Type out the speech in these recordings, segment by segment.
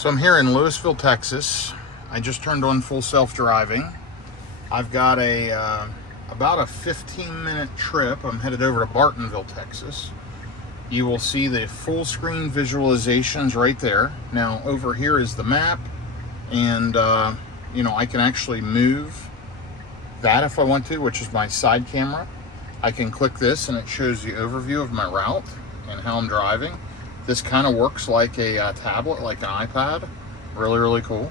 So I'm here in Lewisville, Texas. I just turned on full self-driving. I've got about a 15-minute trip. I'm headed over to Bartonville, Texas. You will see the full screen visualizations right there. Now over here is the map, and I can actually move that if I want to, which is my side camera. I can click this and it shows the overview of my route and how I'm driving. This kind of works like a tablet, like an iPad. Really cool.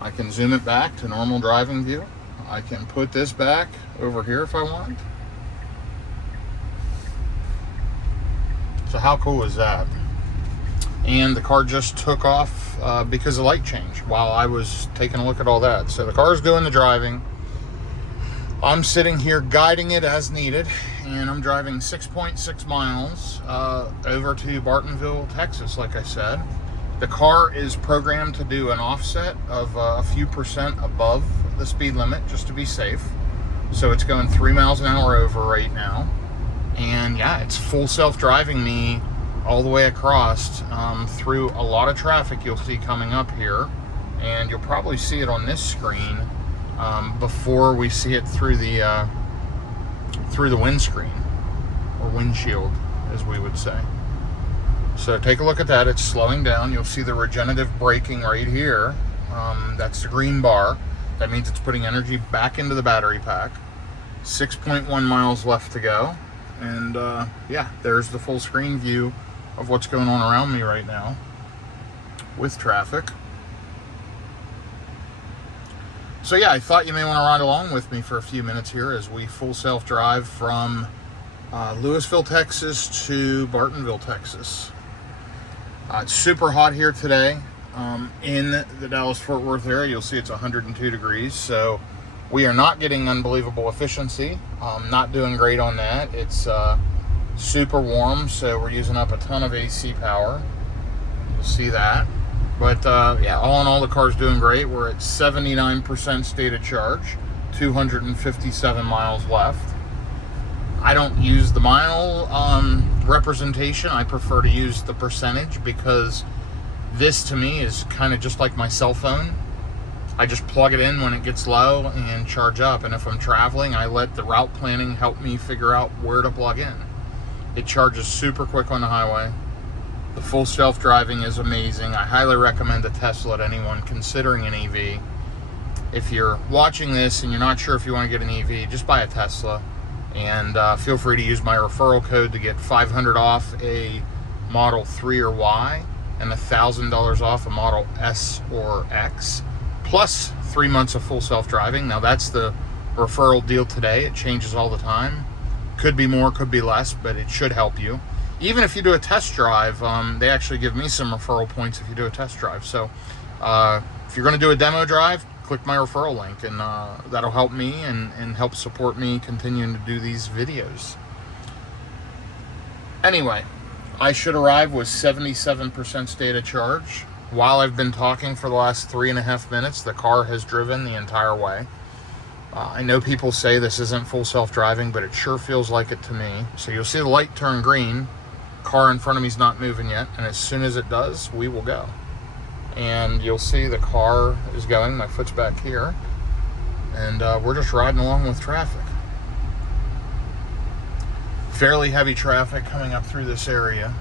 I can zoom it back to normal driving view. I can put this back over here if I want. So how cool is that? And the car just took off because of light change while I was taking a look at all that. So the car's doing the driving. I'm sitting here guiding it as needed, and I'm driving 6.6 miles over to Bartonville, Texas, like I said. The car is programmed to do an offset of a few percent above the speed limit, just to be safe. So it's going 3 miles an hour over right now. And yeah, it's full self-driving me all the way across through a lot of traffic you'll see coming up here. And you'll probably see it on this screen before we see it through the windscreen, or windshield, as we would say. So take a look at that. It's slowing down. You'll see the regenerative braking right here. That's the green bar. That means it's putting energy back into the battery pack. 6.1 miles left to go. And yeah, there's the full screen view of what's going on around me right now with traffic. So yeah, I thought you may want to ride along with me for a few minutes here as we full self-drive from Lewisville, Texas to Bartonville, Texas. It's super hot here today in the Dallas-Fort Worth area. You'll see it's 102 degrees, so we are not getting unbelievable efficiency. Not doing great on that. It's super warm, so we're using up a ton of AC power. You'll see that. But yeah, all in all, the car's doing great. We're at 79% state of charge, 257 miles left. I don't use the mile representation. I prefer to use the percentage, because this to me is kind of just like my cell phone. I just plug it in when it gets low and charge up. And if I'm traveling, I let the route planning help me figure out where to plug in. It charges super quick on the highway. The full self-driving is amazing. I highly recommend a Tesla to anyone considering an EV. If you're watching this and you're not sure if you want to get an EV, just buy a Tesla. And feel free to use my referral code to get $500 off a Model 3 or Y and $1,000 off a Model S or X, plus 3 months of full self-driving. Now that's the referral deal today. It changes all the time. Could be more, could be less, but it should help you. Even if you do a test drive, they actually give me some referral points if you do a test drive. So if you're going to do a demo drive, click my referral link, and that'll help me and help support me continuing to do these videos. Anyway, I should arrive with 77% state of charge. While I've been talking for the last 3.5 minutes, the car has driven the entire way. I know people say this isn't full self-driving, but it sure feels like it to me. So you'll see the light turn green. Car in front of me is not moving yet, and as soon as it does, we will go. And you'll see the car is going. My foot's back here, and we're just riding along with traffic. Fairly heavy traffic coming up through this area,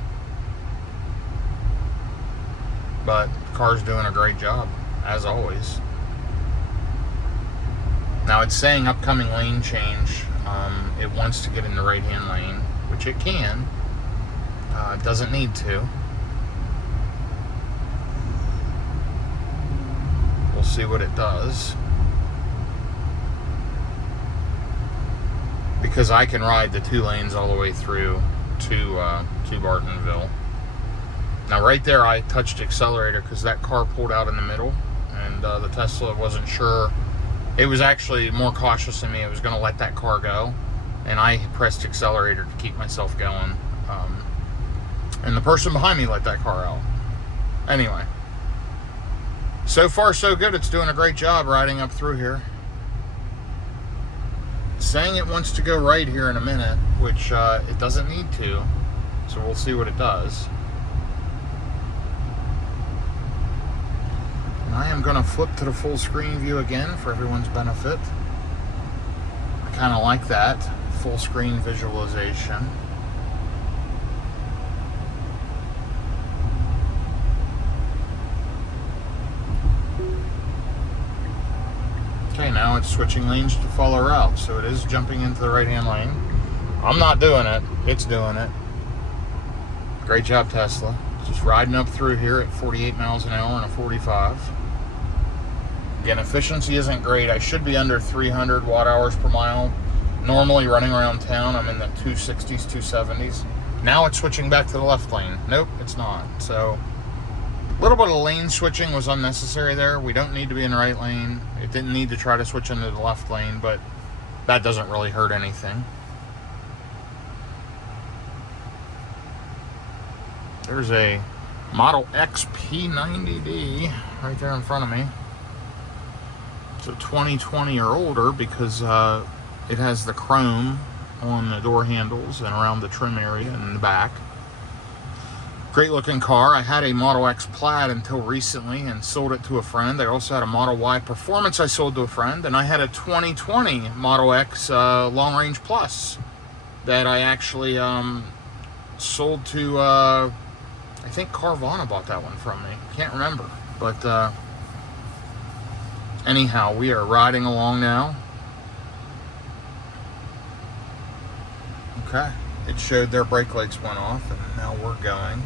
but the car's doing a great job, as always. Now it's saying upcoming lane change. It wants to get in the right-hand lane, which it can. It doesn't need to. We'll see what it does. Because I can ride the 2 lanes all the way through to Bartonville. Now right there I touched accelerator because that car pulled out in the middle, and the Tesla wasn't sure. It was actually more cautious than me. It was going to let that car go, and I pressed accelerator to keep myself going. And the person behind me let that car out. Anyway, so far so good. It's doing a great job riding up through here. It's saying it wants to go right here in a minute, which it doesn't need to. So we'll see what it does. I'm going to flip to the full screen view again for everyone's benefit. I kind of like that full screen visualization. Okay, now it's switching lanes to follow route, so it is jumping into the right-hand lane. I'm not doing it, it's doing it. Great job, Tesla. Just riding up through here at 48 miles an hour and a 45. Again, efficiency isn't great. I should be under 300 watt hours per mile. Normally running around town, I'm in the 260s, 270s. Now it's switching back to the left lane. Nope, it's not. So a little bit of lane switching was unnecessary there. We don't need to be in the right lane. It didn't need to try to switch into the left lane, but that doesn't really hurt anything. There's a Model X P90D right there in front of me. It's a 2020 or older because it has the chrome on the door handles and around the trim area and in the back. Great looking car. I had a Model X Plaid until recently and sold it to a friend. I also had a Model Y Performance I sold to a friend, and I had a 2020 Model X Long Range Plus that I actually sold to I think Carvana bought that one from me. Can't remember. But anyhow, we are riding along now. Okay. It showed their brake lights went off, and now we're going.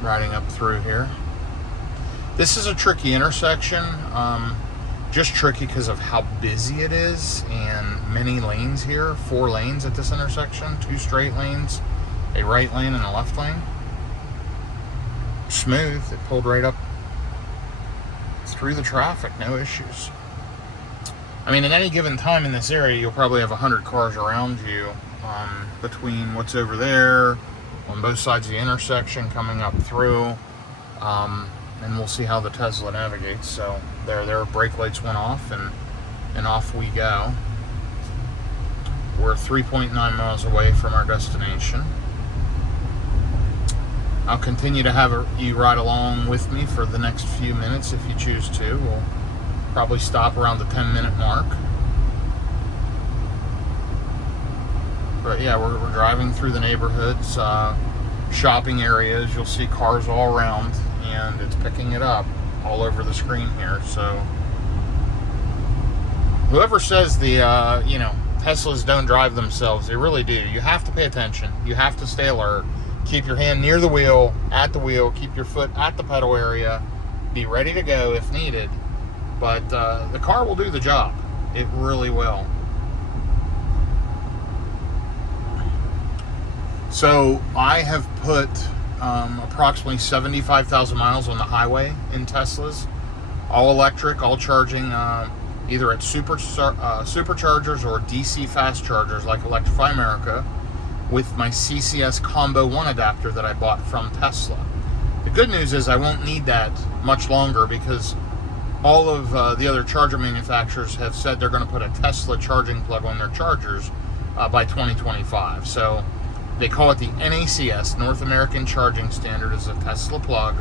Riding up through here. This is a tricky intersection. Just tricky because of how busy it is and many lanes here. 4 lanes at this intersection, 2 straight lanes, a right lane and a left lane. Smooth. It pulled right up through the traffic, no issues. I mean, at any given time in this area, you'll probably have 100 cars around you between what's over there on both sides of the intersection coming up through. And we'll see how the Tesla navigates. So their brake lights went off, and off we go. We're 3.9 miles away from our destination. I'll continue to have you ride along with me for the next few minutes if you choose to. We'll probably stop around the 10-minute mark. But yeah, we're driving through the neighborhoods, shopping areas. You'll see cars all around, and it's picking it up all over the screen here. So whoever says the Teslas don't drive themselves, they really do. You have to pay attention. You have to stay alert. Keep your hand near the wheel, at the wheel. Keep your foot at the pedal area. Be ready to go if needed. But the car will do the job. It really will. So I have put approximately 75,000 miles on the highway in Teslas, all electric, all charging either at superchargers or DC fast chargers like Electrify America, with my CCS Combo 1 adapter that I bought from Tesla. The good news is I won't need that much longer because all of the other charger manufacturers have said they're going to put a Tesla charging plug on their chargers by 2025. So they call it the NACS, North American Charging Standard, is a Tesla plug.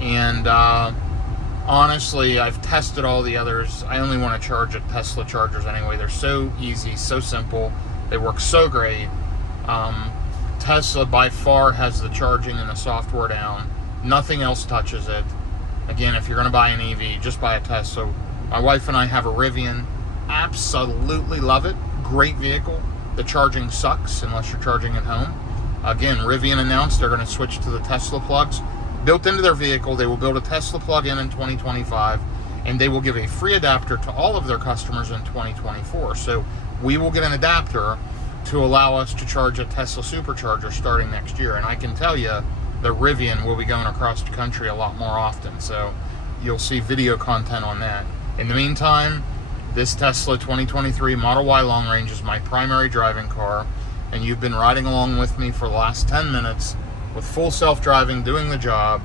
And honestly, I've tested all the others. I only want to charge at Tesla chargers anyway. They're so easy, so simple. They work so great. Tesla by far has the charging and the software down. Nothing else touches it. Again, if you're going to buy an EV, just buy a Tesla. My wife and I have a Rivian. Absolutely love it. Great vehicle. The charging sucks unless you're charging at home. Again, Rivian announced they're going to switch to the Tesla plugs. Built into their vehicle, they will build a Tesla plug-in in 2025, and they will give a free adapter to all of their customers in 2024. So we will get an adapter to allow us to charge a Tesla supercharger starting next year. And I can tell you, the Rivian will be going across the country a lot more often. So you'll see video content on that. In the meantime, this Tesla 2023 Model Y Long Range is my primary driving car, and you've been riding along with me for the last 10 minutes with full self-driving, doing the job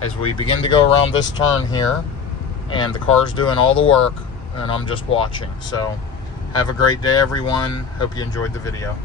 as we begin to go around this turn here, and the car's doing all the work, and I'm just watching. So have a great day, everyone. Hope you enjoyed the video.